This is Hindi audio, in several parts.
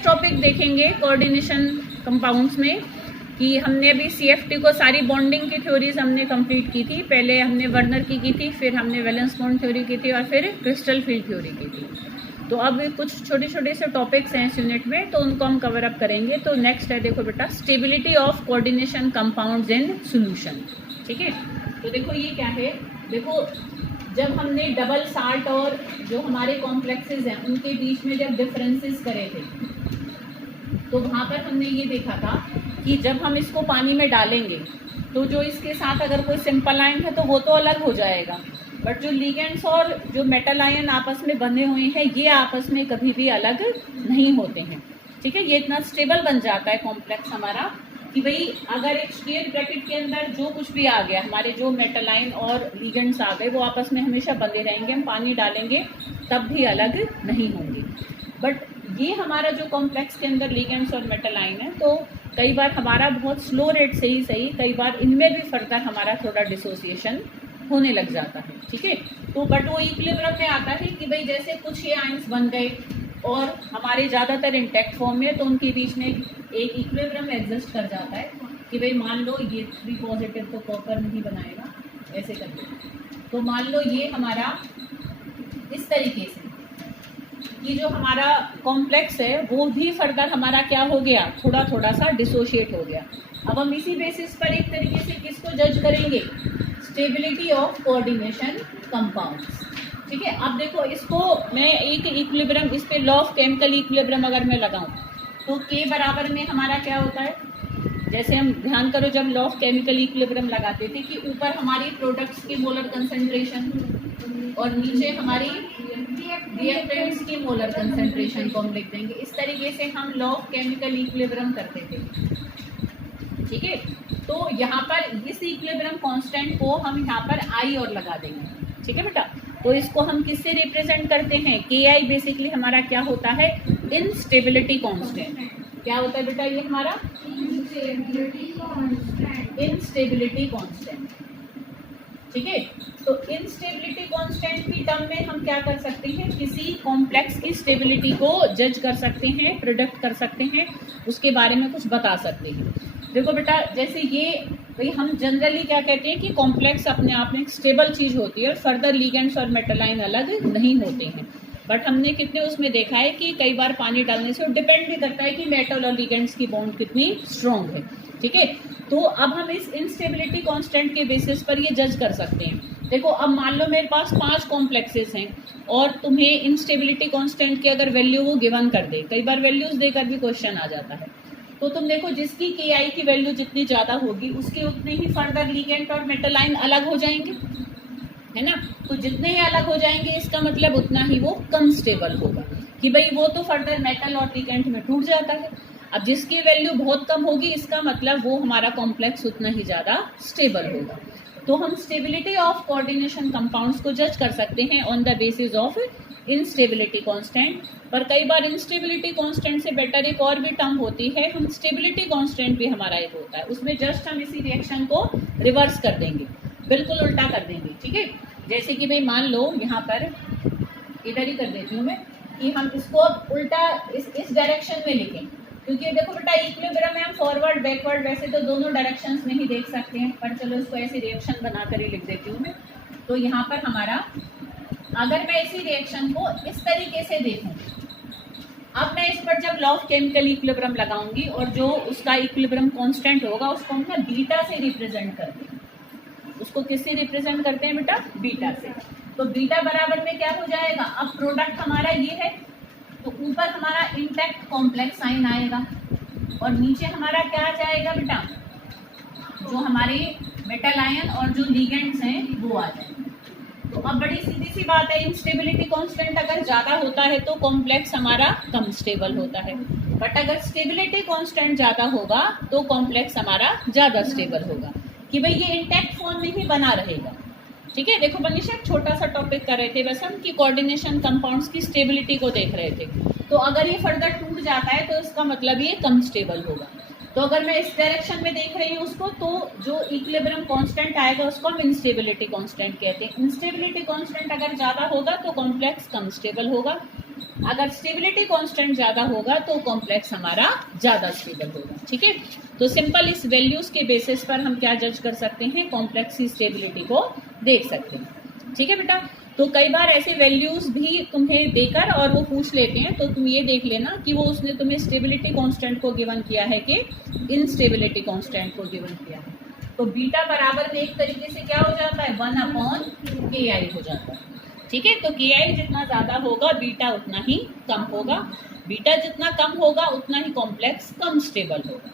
नेक्स्ट टॉपिक देखेंगे कोऑर्डिनेशन कंपाउंड्स में कि हमने अभी सीएफटी को सारी बॉन्डिंग की थ्योरीज हमने कंप्लीट की थी। पहले हमने वर्नर की थी, फिर हमने वैलेंस बॉन्ड थ्योरी की थी और फिर क्रिस्टल फील्ड थ्योरी की थी। तो अब कुछ छोटे छोटे से टॉपिक्स हैं इस यूनिट में, तो उनको हम कवर अप करेंगे। तो नेक्स्ट है, देखो बेटा, stability of coordination compounds in solution. ठीक है, तो देखो ये क्या है। देखो, जब हमने डबल साल्ट और जो हमारे कॉम्प्लेक्सेस हैं उनके बीच में जब डिफरेंसेस करे थे, तो वहाँ पर हमने ये देखा था कि जब हम इसको पानी में डालेंगे तो जो इसके साथ अगर कोई सिंपल आयन है तो वो तो अलग हो जाएगा, बट जो लिगेंड्स और जो मेटल आयन आपस में बंधे हुए हैं ये आपस में कभी भी अलग नहीं होते हैं। ठीक है, ये इतना स्टेबल बन जाता है कॉम्प्लेक्स हमारा कि भाई अगर एक स्क्वायर ब्रैकेट के अंदर जो कुछ भी आ गया, हमारे जो मेटल आयन और लिगेंड्स आ गए वो आपस में हमेशा बंधे रहेंगे। हम पानी डालेंगे तब भी अलग नहीं होंगे। बट ये हमारा जो कॉम्प्लेक्स के अंदर लिगेंड्स और मेटल आयन है, तो कई बार हमारा बहुत स्लो रेट से ही सही, कई बार इनमें भी फर्दर हमारा थोड़ा डिसोसिएशन होने लग जाता है। ठीक है, तो बट वो इक्विलिब्रियम में आता है कि भाई जैसे कुछ ये आयंस बन गए और हमारे ज़्यादातर इंटैक्ट फॉर्म में, तो उनके बीच में एक इक्विलिब्रियम एग्जिस्ट कर जाता है कि भाई मान लो ये 3 पॉजिटिव तो कॉपर नहीं बनाएगा, ऐसे करके। तो मान लो ये हमारा इस तरीके से कि जो हमारा कॉम्प्लेक्स है वो भी फर्दर हमारा क्या हो गया, थोड़ा थोड़ा सा डिसोशिएट हो गया। अब हम इसी बेसिस पर एक तरीके से किसको जज करेंगे, स्टेबिलिटी ऑफ कोऑर्डिनेशन कंपाउंड्स। ठीक है, अब देखो इसको मैं एक इक्विलिब्रियम, इस पे लॉ ऑफ केमिकल इक्विलिब्रियम अगर मैं लगाऊं तो के बराबर में हमारा क्या होता है, जैसे हम ध्यान करो जब लॉ ऑफ केमिकल इक्विलिब्रियम लगाते थे कि ऊपर हमारी प्रोडक्ट्स की मोलर कंसंट्रेशन और नीचे हमारी रिएक्टेंट्स की मोलर कंसंट्रेशन को हम लिख देंगे। इस तरीके से हम लॉ ऑफ केमिकल इक्विलिब्रियम करते थे। ठीक है, तो यहाँ पर इस इक्विलिब्रियम कांस्टेंट को हम यहाँ पर आई और लगा देंगे। ठीक है बेटा, तो इसको हम किससे रिप्रेजेंट करते हैं, के आई बेसिकली हमारा क्या होता है, इनस्टेबिलिटी कांस्टेंट। क्या होता है बेटा ये हमारा इनस्टेबिलिटी कांस्टेंट। ठीक है, तो इनस्टेबिलिटी कांस्टेंट की टर्म में हम क्या कर सकते हैं, किसी कॉम्प्लेक्स की स्टेबिलिटी को जज कर सकते हैं, प्रिडिक्ट कर सकते हैं, उसके बारे में कुछ बता सकते हैं। देखो बेटा, जैसे ये भाई हम जनरली क्या कहते हैं कि कॉम्प्लेक्स अपने आप में एक स्टेबल चीज होती है और फर्दर लिगेंड्स और मेटल आयन अलग नहीं होते हैं। बट हमने कितने उसमें देखा है कि कई बार पानी डालने से डिपेंड भी करता है कि मेटल और लिगेंड्स की बॉन्ड कितनी स्ट्रॉन्ग है। ठीक है, तो अब हम इस इनस्टेबिलिटी कांस्टेंट के बेसिस पर ये जज कर सकते हैं। देखो, अब मान लो मेरे पास 5 कॉम्प्लेक्सेस हैं और तुम्हें इनस्टेबिलिटी कांस्टेंट की अगर वैल्यू वो गिवन कर दे, कई बार वैल्यूज देकर भी क्वेश्चन आ जाता है, तो तुम देखो जिसकी के आई की वैल्यू जितनी ज्यादा होगी उसके उतने ही फर्दर लिगेंड और मेटल आयन अलग हो जाएंगे, है ना। तो जितने ही अलग हो जाएंगे इसका मतलब उतना ही वो कम स्टेबल होगा कि भाई वो तो फर्दर मेटल और लिगेंड में टूट जाता है। अब जिसकी वैल्यू बहुत कम होगी इसका मतलब वो हमारा कॉम्प्लेक्स उतना ही ज्यादा स्टेबल होगा। तो हम स्टेबिलिटी ऑफ कोऑर्डिनेशन कंपाउंड्स को जज कर सकते हैं on the basis of instability constant. पर कई बार इनस्टेबिलिटी कांस्टेंट से बेटर एक और भी टर्म होती है, हम स्टेबिलिटी कांस्टेंट भी हमारा एक होता है, उसमें जस्ट हम इसी रिएक्शन को रिवर्स कर देंगे, बिल्कुल उल्टा कर देंगे। ठीक है, जैसे कि भाई मान लो यहाँ पर इधर ही कर देती हूँ मैं कि हम इसको अब उल्टा इस डायरेक्शन में लिखें, क्योंकि देखो बेटा इक्विलिब्रियम में हम फॉरवर्ड बैकवर्ड वैसे तो दोनों डायरेक्शंस में ही देख सकते हैं, पर चलो इसको ऐसे रिएक्शन बनाकर ही लिख देती हूँ मैं। तो यहाँ पर हमारा अगर मैं इसी रिएक्शन को इस तरीके से देखूं, अब मैं इस पर जब लॉ ऑफ केमिकल इक्विलिब्रियम लगाऊंगी और जो उसका इक्विलिब्रियम कांस्टेंट होगा उसको हम ना बीटा से रिप्रेजेंट करते हैं। उसको किससे रिप्रेजेंट करते हैं बेटा, बीटा से। तो बीटा बराबर में क्या हो जाएगा, अब प्रोडक्ट हमारा ये है तो ऊपर हमारा इंटैक्ट कॉम्प्लेक्स साइन आएगा और नीचे हमारा क्या आ जाएगा बेटा, जो हमारे मेटल आयन और जो लिगेंड्स हैं वो आ जाएंगे। तो अब बड़ी सीधी सी बात है, इंस्टेबिलिटी कांस्टेंट अगर ज्यादा होता है तो कॉम्प्लेक्स हमारा कम स्टेबल होता है, बट अगर स्टेबिलिटी कांस्टेंट ज्यादा होगा तो कॉम्प्लेक्स हमारा ज्यादा स्टेबल होगा कि भाई ये इंटैक्ट फॉर्म में ही बना रहेगा। ठीक है, देखो मनीषा एक छोटा सा टॉपिक कर रहे थे बस हम कि कोऑर्डिनेशन कंपाउंड्स की स्टेबिलिटी को देख रहे थे। तो अगर ये फर्दर टूट जाता है तो इसका मतलब ये कम स्टेबल होगा। तो अगर मैं इस डायरेक्शन में देख रही हूँ उसको, तो जो इक्विलिब्रियम कांस्टेंट आएगा उसको हम इंस्टेबिलिटी कांस्टेंट कहते हैं। इंस्टेबिलिटी कांस्टेंट अगर ज्यादा होगा तो कॉम्प्लेक्स कम स्टेबल होगा, अगर स्टेबिलिटी कांस्टेंट ज्यादा होगा तो कॉम्प्लेक्स हमारा ज्यादा स्टेबल होगा। ठीक है, तो सिंपल इस वैल्यूज के बेसिस पर हम क्या जज कर सकते हैं, कॉम्प्लेक्स की स्टेबिलिटी को देख सकते हैं। ठीक है बेटा, तो कई बार ऐसे वैल्यूज भी तुम्हें देकर और वो पूछ लेते हैं, तो तुम ये देख लेना कि वो उसने तुम्हें स्टेबिलिटी कांस्टेंट को गिवन किया है कि इनस्टेबिलिटी कांस्टेंट को गिवन किया है। तो बीटा बराबर में एक तरीके से क्या हो जाता है, 1/KI हो जाता है। ठीक है, तो KI जितना ज्यादा होगा बीटा उतना ही कम होगा, बीटा जितना कम होगा उतना ही कॉम्प्लेक्स कम स्टेबल होगा।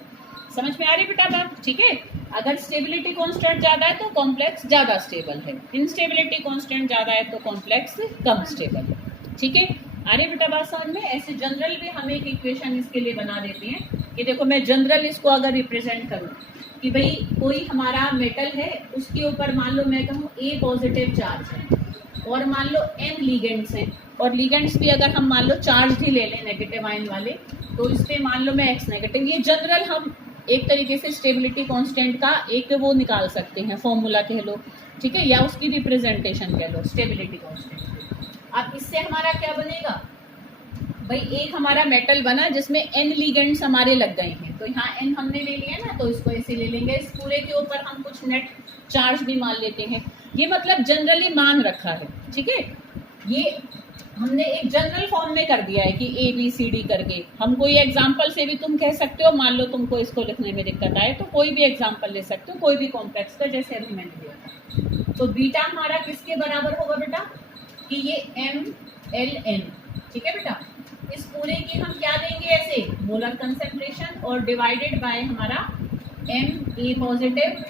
समझ में आ रही बेटा बात? ठीक है, अगर स्टेबिलिटी कांस्टेंट ज्यादा है तो कॉम्प्लेक्स ज्यादा स्टेबल है, इनस्टेबिलिटी कांस्टेंट ज्यादा है तो कॉम्प्लेक्स कम स्टेबल है। ठीक है, अरे बेटा बात समझ में? ऐसे जनरल भी हम एक इक्वेशन इसके लिए बना देते हैं कि देखो मैं जनरल इसको अगर रिप्रेजेंट करूं कि भाई कोई हमारा मेटल है, उसके ऊपर मान लो मैं कहूँ A पॉजिटिव चार्ज है और मान लो N लिगेंड्स हैं, और लिगेंड्स भी अगर हम मान लो चार्ज ही ले लें नेगेटिव आयन वाले, तो इस पे मान लो मैं X नेगेटिव, ये जनरल हम एक तरीके से स्टेबिलिटी कांस्टेंट का एक वो निकाल सकते हैं, फॉर्मूला कह लो। ठीक है, या उसकी रिप्रेजेंटेशन कह लो स्टेबिलिटी कांस्टेंट। अब इससे हमारा क्या बनेगा भाई, एक हमारा मेटल बना जिसमें N लिगेंड्स हमारे लग गए हैं, तो यहाँ N हमने ले लिया ना, तो इसको ऐसे ले लेंगे, इस पूरे के ऊपर हम कुछ नेट चार्ज भी मान लेते हैं। ये मतलब जनरली मान रखा है। ठीक है, ये हमने एक जनरल फॉर्म में कर दिया है कि ABCD करके। हम कोई एग्जांपल से भी तुम कह सकते हो, मान लो तुमको इसको लिखने में दिक्कत आए तो कोई भी एग्जांपल ले सकते हो, कोई भी कॉम्प्लेक्स का, जैसे अभी मैंने दिया था। तो बीटा हमारा किसके बराबर होगा बेटा, कि ये MLN। ठीक है बेटा, इस पूरे की हम क्या देंगे ऐसे, मोलर कंसेंट्रेशन, और डिवाइडेड बाय हमारा Ma पॉजिटिव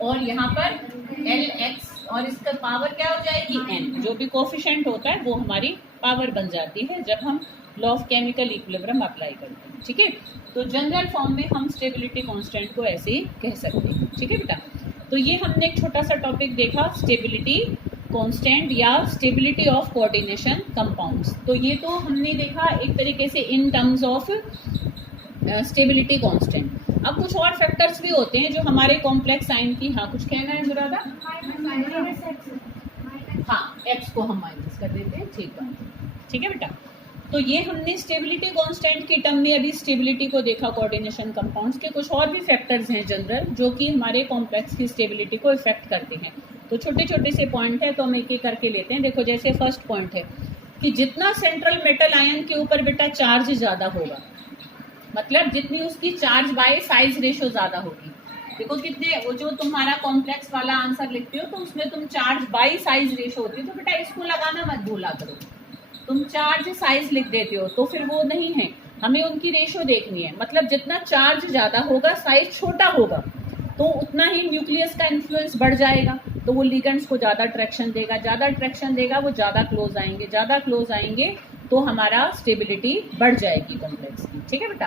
और यहाँ पर LX, और इसका पावर क्या हो जाएगी N, जो भी कोफिशिएंट होता है वो हमारी पावर बन जाती है जब हम law of chemical equilibrium apply करते हैं। ठीक है, तो जनरल फॉर्म में हम स्टेबिलिटी कांस्टेंट को ऐसे ही कह सकते हैं। ठीक है बेटा, तो ये हमने एक छोटा सा टॉपिक देखा, स्टेबिलिटी कांस्टेंट या स्टेबिलिटी ऑफ कोऑर्डिनेशन कंपाउंड्स। तो ये तो हमने देखा एक तरीके से in terms of stability constant. अब कुछ और फैक्टर्स भी होते हैं जो हमारे कॉम्प्लेक्स आयन की, हाँ कुछ कहना है अनुराधा? हाँ, एक्स को हम माइनस कर देते हैं। ठीक बात, ठीक है बेटा, तो ये हमने स्टेबिलिटी कांस्टेंट की टर्म में अभी स्टेबिलिटी को देखा कोऑर्डिनेशन कंपाउंड्स के। कुछ और भी फैक्टर्स हैं जनरल जो कि हमारे कॉम्प्लेक्स की स्टेबिलिटी को इफेक्ट करते हैं। तो छोटे छोटे से पॉइंट है, तो हम एक एक करके लेते हैं। देखो, जैसे फर्स्ट पॉइंट है कि जितना सेंट्रल मेटल आयन के ऊपर बेटा चार्ज ज़्यादा होगा, मतलब जितनी उसकी चार्ज बाय साइज रेशो ज़्यादा होगी। देखो कितने, वो जो तुम्हारा कॉम्प्लेक्स वाला आंसर लिखते हो तो उसमें तुम चार्ज बाय साइज रेशो होती है, तो बेटा इसको लगाना मत भूला करो। तुम चार्ज साइज लिख देते हो तो फिर वो नहीं है, हमें उनकी रेशो देखनी है। मतलब जितना चार्ज ज़्यादा होगा, साइज छोटा होगा, तो उतना ही न्यूक्लियस का इन्फ्लुएंस बढ़ जाएगा, तो वो लिगेंड्स को ज़्यादा अट्रैक्शन देगा, ज़्यादा अट्रैक्शन देगा, वो ज़्यादा क्लोज आएंगे, ज़्यादा क्लोज आएंगे तो हमारा स्टेबिलिटी बढ़ जाएगी कॉम्प्लेक्स की। ठीक है बेटा,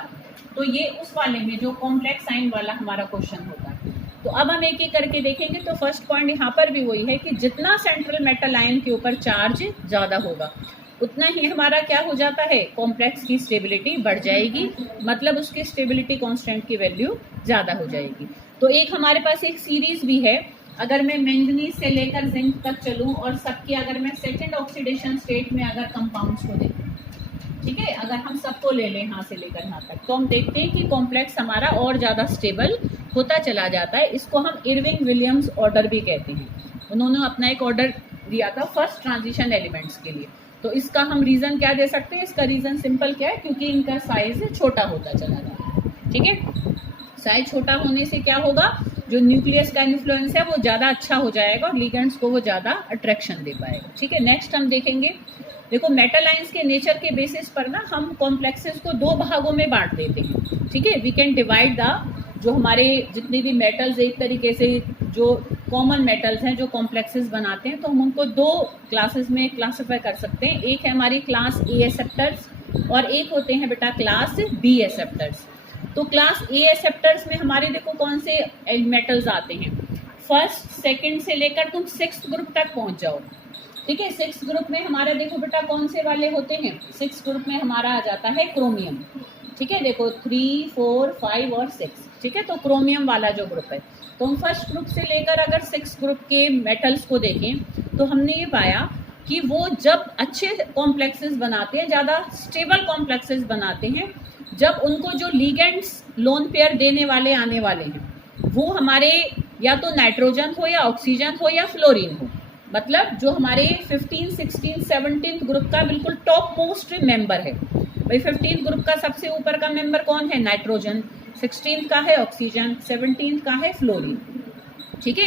तो ये उस वाले में जो कॉम्प्लेक्स साइन वाला हमारा क्वेश्चन होता है। तो अब हम एक एक करके देखेंगे। तो फर्स्ट पॉइंट यहाँ पर भी वही है कि जितना सेंट्रल मेटल आयन के ऊपर चार्ज ज़्यादा होगा, उतना ही हमारा क्या हो जाता है, कॉम्प्लेक्स की स्टेबिलिटी बढ़ जाएगी, मतलब उसकी स्टेबिलिटी कांस्टेंट की वैल्यू ज़्यादा हो जाएगी। तो एक हमारे पास एक सीरीज भी है, अगर मैं मैंगनीज से लेकर जिंक तक चलूं और सबके अगर मैं सेकंड ऑक्सीडेशन स्टेट में अगर कंपाउंड्स को देखूं, ठीक है, अगर हम सबको ले लें यहाँ से लेकर यहाँ तक, तो हम देखते हैं कि कॉम्प्लेक्स हमारा और ज़्यादा स्टेबल होता चला जाता है। इसको हम इरविंग विलियम्स ऑर्डर भी कहते हैं। उन्होंने अपना एक ऑर्डर दिया था फर्स्ट ट्रांजिशन एलिमेंट्स के लिए। तो इसका हम रीज़न क्या दे सकते हैं, इसका रीज़न सिंपल क्या है, क्योंकि इनका साइज छोटा होता चला जाता है। ठीक है, साइज छोटा होने से क्या होगा, जो न्यूक्लियस का इन्फ्लुएंस है वो ज़्यादा अच्छा हो जाएगा और लिगेंड्स को वो ज़्यादा अट्रैक्शन दे पाएगा। ठीक है, नेक्स्ट हम देखेंगे। देखो, मेटल आयंस के नेचर के बेसिस पर ना हम कॉम्प्लेक्सेस को दो भागों में बांट देते हैं। ठीक है, वी कैन डिवाइड द, जो हमारे जितने भी मेटल्स एक तरीके से जो कॉमन मेटल्स हैं जो कॉम्प्लेक्सेस बनाते हैं, तो हम उनको दो क्लासेस में क्लासीफाई कर सकते हैं। एक है हमारी क्लास ए एक्सेप्टर्स और एक होते हैं बेटा क्लास बी एक्सेप्टर्स। तो क्लास ए एक्सेप्टर्स में हमारे देखो कौन से मेटल्स आते हैं, फर्स्ट सेकंड से लेकर तुम 6th ग्रुप तक पहुंच जाओ। ठीक है, 6th ग्रुप में हमारा देखो बेटा कौन से वाले होते हैं, 6th ग्रुप में हमारा आ जाता है क्रोमियम। ठीक है, देखो 3, 4, 5 और 6। ठीक है, तो क्रोमियम वाला जो ग्रुप है, तो हम फर्स्ट ग्रुप से लेकर अगर 6th ग्रुप के मेटल्स को देखें तो हमने ये पाया कि वो जब अच्छे कॉम्प्लेक्सेस बनाते हैं, ज़्यादा स्टेबल कॉम्प्लेक्सेस बनाते हैं, जब उनको जो लिगेंड्स लोन पेयर देने वाले आने वाले हैं वो हमारे या तो नाइट्रोजन हो या ऑक्सीजन हो या फ्लोरीन हो। मतलब जो हमारे 15, 16, 17 ग्रुप का बिल्कुल टॉप मोस्ट मेंबर है। भाई 15 ग्रुप का सबसे ऊपर का मेंबर कौन है? नाइट्रोजन। 16 का है ऑक्सीजन, 17 का है फ्लोरीन। ठीक है,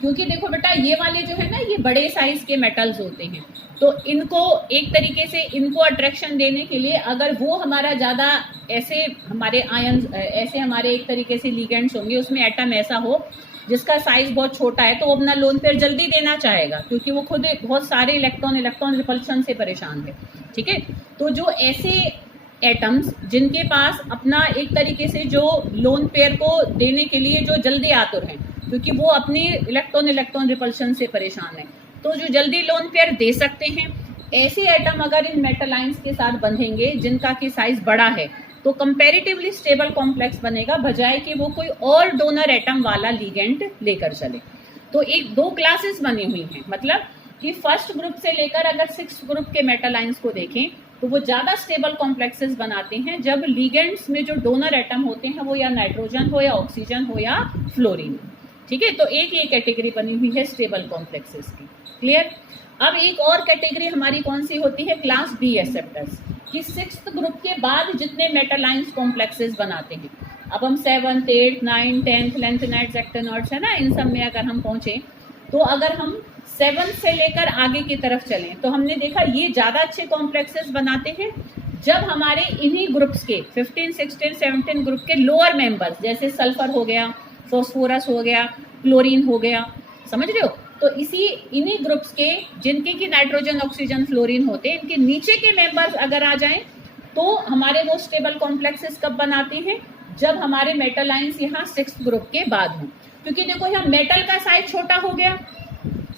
क्योंकि देखो बेटा ये वाले जो है ना, ये बड़े साइज के मेटल्स होते हैं, तो इनको एक तरीके से इनको अट्रैक्शन देने के लिए अगर वो हमारा ज़्यादा ऐसे हमारे आयन ऐसे हमारे एक तरीके से लिगेंड्स होंगे, उसमें एटम ऐसा हो जिसका साइज बहुत छोटा है, तो वो अपना लोन पेयर जल्दी देना चाहेगा, क्योंकि वो खुद बहुत सारे इलेक्ट्रॉन रिपल्शन से परेशान है। ठीक है, तो जो ऐसे एटम्स जिनके पास अपना एक तरीके से जो लोन पेयर को देने के लिए जो जल्दी आतुर हैं, क्योंकि वो अपनी इलेक्ट्रॉन रिपल्शन से परेशान है, तो जो जल्दी लोन पेयर दे सकते हैं, ऐसे एटम अगर इन मेटल आयंस के साथ बंधेंगे जिनका की साइज बड़ा है, तो कंपैरेटिवली स्टेबल कॉम्प्लेक्स बनेगा, बजाय कि वो कोई और डोनर एटम वाला लिगेंड लेकर चले। तो एक दो क्लासेस बनी हुई हैं, मतलब कि फर्स्ट ग्रुप से लेकर अगर 6 ग्रुप के मेटल आयंस को देखें तो वो ज़्यादा स्टेबल कॉम्प्लेक्सेस बनाते हैं जब लिगेंड्स में जो डोनर एटम होते हैं वो या नाइट्रोजन हो या ऑक्सीजन हो या फ्लोरीन। ठीक है, तो एक ये कैटेगरी बनी हुई है स्टेबल कॉम्प्लेक्सेस की। क्लियर? अब एक और कैटेगरी हमारी कौन सी होती है? क्लास बी एक्सेप्टर्स, कि 6th ग्रुप के बाद जितने मेटल आयंस कॉम्प्लेक्सेस बनाते हैं। अब हम 7th, 8th, 9th, 10th lanthanides, actinoids है ना, इन सब में अगर हम पहुंचे, तो अगर हम 7th से लेकर आगे की तरफ चलें तो हमने देखा ये ज़्यादा अच्छे कॉम्प्लेक्सेस बनाते हैं जब हमारे इन्हीं ग्रुप्स के 15, 16, 17 ग्रुप के लोअर मेंबर्स, जैसे सल्फर हो गया, फॉस्फोरस हो गया, क्लोरीन हो गया, समझ रहे हो? तो इन्हीं ग्रुप्स के जिनके की नाइट्रोजन, ऑक्सीजन, फ्लोरीन होते हैं, इनके नीचे के मेंबर्स अगर आ जाएं तो हमारे वो स्टेबल कॉम्प्लेक्सेस कब बनाते हैं? जब हमारे मेटल आयंस यहाँ 6th ग्रुप के बाद हों। क्योंकि देखो यहाँ मेटल का साइज छोटा हो गया,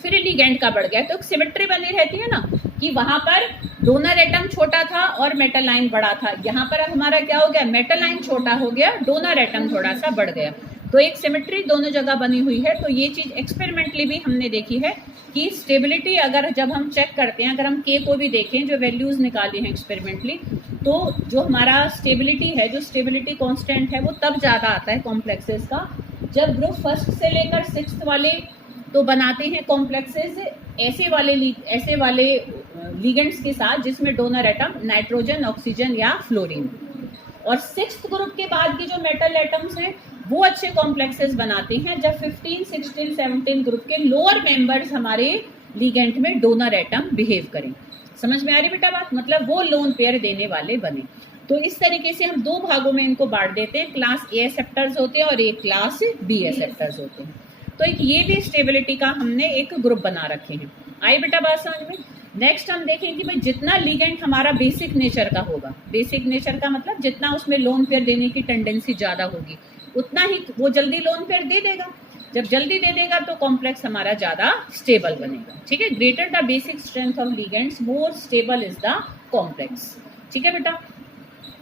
फिर लिगेंड का बढ़ गया, तो एक सिमेट्री बनी रहती है ना, कि वहां पर डोनर एटम छोटा था और मेटल आयन बड़ा था। यहाँ पर हमारा क्या हो गया? मेटल आयन छोटा हो गया, डोनर एटम थोड़ा सा बढ़ गया, तो एक सिमेट्री दोनों जगह बनी हुई है। तो ये चीज़ एक्सपेरिमेंटली भी हमने देखी है कि स्टेबिलिटी अगर जब हम चेक करते हैं, अगर हम के को भी देखें, जो वैल्यूज़ निकाली हैं एक्सपेरिमेंटली, तो जो हमारा स्टेबिलिटी है, जो स्टेबिलिटी कांस्टेंट है, वो तब ज़्यादा आता है कॉम्प्लेक्सेस का जब ग्रुप फर्स्ट से लेकर 6th वाले तो बनाते हैं कॉम्प्लेक्सेस ऐसे वाले लिगेंड्स के साथ जिसमें डोनर एटम नाइट्रोजन, ऑक्सीजन या फ्लोरीन। और 6th ग्रुप के बाद की जो मेटल एटम्स हैं वो अच्छे कॉम्प्लेक्सेस बनाते हैं जब 15, 16, 17 ग्रुप के लोअर मेंबर्स हमारे लिगेंड में डोनर एटम बिहेव करें। समझ में आ रही बेटा बात? मतलब वो लोन पेयर देने वाले बने। तो इस तरीके से हम दो भागों में इनको बांट देते हैं, क्लास ए एक्सेप्टर्स होते हैं और एक क्लास बी एक्सेप्टर्स होते हैं। तो एक ये भी स्टेबिलिटी का हमने एक ग्रुप बना रखे हैं। आई बेटा बात समझ में? नेक्स्ट हम देखें कि भाई जितना लिगेंड हमारा बेसिक नेचर का होगा, बेसिक नेचर का मतलब जितना उसमें लोन पेयर देने की टेंडेंसी ज़्यादा होगी, उतना ही वो जल्दी लोन पेयर दे देगा। जब जल्दी दे देगा तो कॉम्प्लेक्स हमारा ज़्यादा स्टेबल बनेगा। ठीक है, greater the basic strength of ligands more stable is the complex. ठीक है बेटा,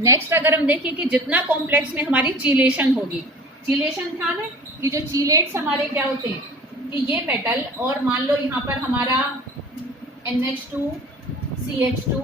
नेक्स्ट अगर हम देखें कि जितना कॉम्प्लेक्स में हमारी चीलेशन होगी, चीलेशन ध्यान है कि जो चीलेट्स हमारे क्या होते हैं कि ये मेटल, और मान लो यहाँ पर हमारा NH2, CH2,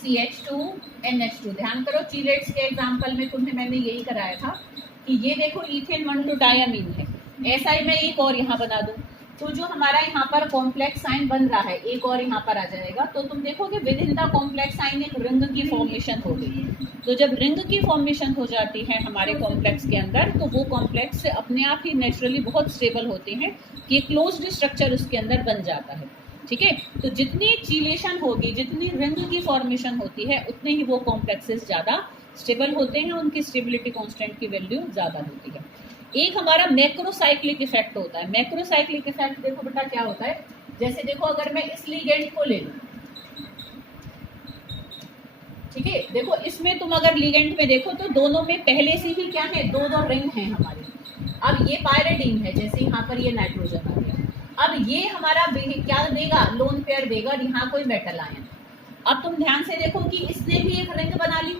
CH2, NH2। ध्यान करो, चीलेट्स के एग्जाम्पल में तुम्हें मैंने यही कराया था कि ये देखो इथेन 1,2 डायमीन है, ऐसा ही मैं एक और यहाँ बना दूँ, तो जो हमारा यहाँ पर कॉम्प्लेक्स साइन बन रहा है एक और यहाँ पर आ जाएगा, तो तुम देखोगे within the complex sign एक रिंग की फॉर्मेशन हो गई। तो जब रिंग की फॉर्मेशन हो जाती है हमारे कॉम्प्लेक्स के अंदर, तो वो कॉम्प्लेक्स अपने आप ही नेचुरली बहुत स्टेबल होते हैं कि क्लोज्ड स्ट्रक्चर उसके अंदर बन जाता है। ठीक है, तो जितनी चीलेशन होगी, जितनी रिंग की फॉर्मेशन होती है, उतने ही वो कॉम्प्लेक्सेस ज़्यादा स्टेबल होते हैं, उनकी स्टेबिलिटी कांस्टेंट की वैल्यू ज़्यादा होती है। एक हमारा मैक्रोसाइक्लिक इफेक्ट होता है। मैक्रोसाइक्लिक इफेक्ट देखो बेटा क्या होता है, जैसे देखो अगर मैं इस लिगेंड को ले लूं, ठीक है, देखो इसमें तुम अगर लिगेंड में देखो तो दोनों में पहले से ही क्या है, दो रिंग हैं हमारी। अब ये पायरिडीन है, जैसे यहाँ पर ये नाइट्रोजन आ गया, अब ये हमारा क्या देगा, लोन पेयर देगा, और यहाँ कोई मेटल आयन। अब तुम ध्यान से देखो कि इसने भी एक रिंग बना ली,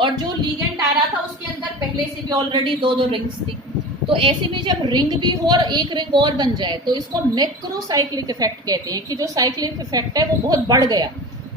और जो लिगेंड आ रहा था उसके अंदर पहले से भी ऑलरेडी दो रिंग्स थी। तो ऐसे में जब रिंग भी हो और एक रिंग और बन जाए तो इसको मैक्रोसाइक्लिक इफेक्ट कहते हैं, कि जो साइक्लिक इफेक्ट है वो बहुत बढ़ गया।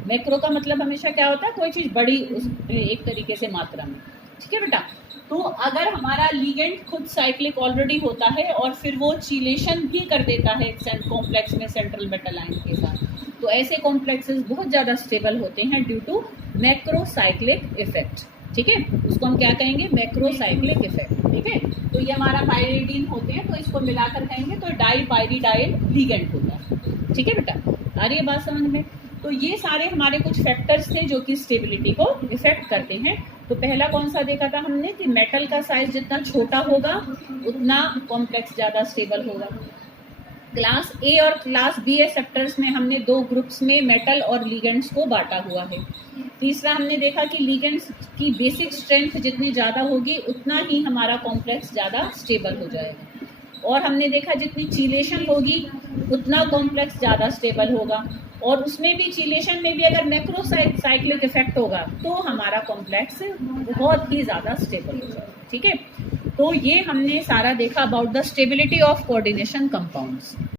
मैक्रो का मतलब हमेशा क्या होता है, कोई चीज बड़ी उस एक तरीके से मात्रा में, ठीक है बेटा। तो अगर हमारा लिगेंड खुद साइक्लिक ऑलरेडी होता है और फिर वो चीलेशन भी कर देता है कॉम्प्लेक्स में सेंट्रल मेटल आयन के साथ, तो ऐसे कॉम्प्लेक्सेस बहुत ज़्यादा स्टेबल होते हैं ड्यू टू मैक्रोसाइक्लिक इफेक्ट, ठीक है। उसको हम क्या कहेंगे, मैक्रोसाइक्लिक इफेक्ट, ठीक है। तो ये हमारा पायरिडीन होते हैं, तो इसको मिलाकर कहेंगे तो डाई पायरिडाइल लिगेंड होता है, ठीक है बेटा। आ रही है बात समझ में। तो ये सारे हमारे कुछ फैक्टर्स थे जो कि स्टेबिलिटी को इफेक्ट करते हैं। तो पहला कौन सा देखा था हमने कि मेटल का साइज जितना छोटा होगा उतना कॉम्प्लेक्स ज़्यादा स्टेबल होगा। क्लास ए और क्लास बी एक्सेप्टर्स में हमने दो ग्रुप्स में मेटल और लिगेंड्स को बांटा हुआ है। तीसरा हमने देखा कि लिगेंड्स की बेसिक स्ट्रेंथ जितनी ज़्यादा होगी उतना ही हमारा कॉम्प्लेक्स ज़्यादा स्टेबल हो जाएगा। और हमने देखा जितनी चीलेशन होगी उतना कॉम्प्लेक्स ज़्यादा स्टेबल होगा, और उसमें भी चीलेशन में भी अगर मैक्रोसाइक्लिक इफेक्ट होगा तो हमारा कॉम्प्लेक्स बहुत ही ज़्यादा स्टेबल हो जाएगा, ठीक है। तो ये हमने सारा देखा about the stability of coordination compounds.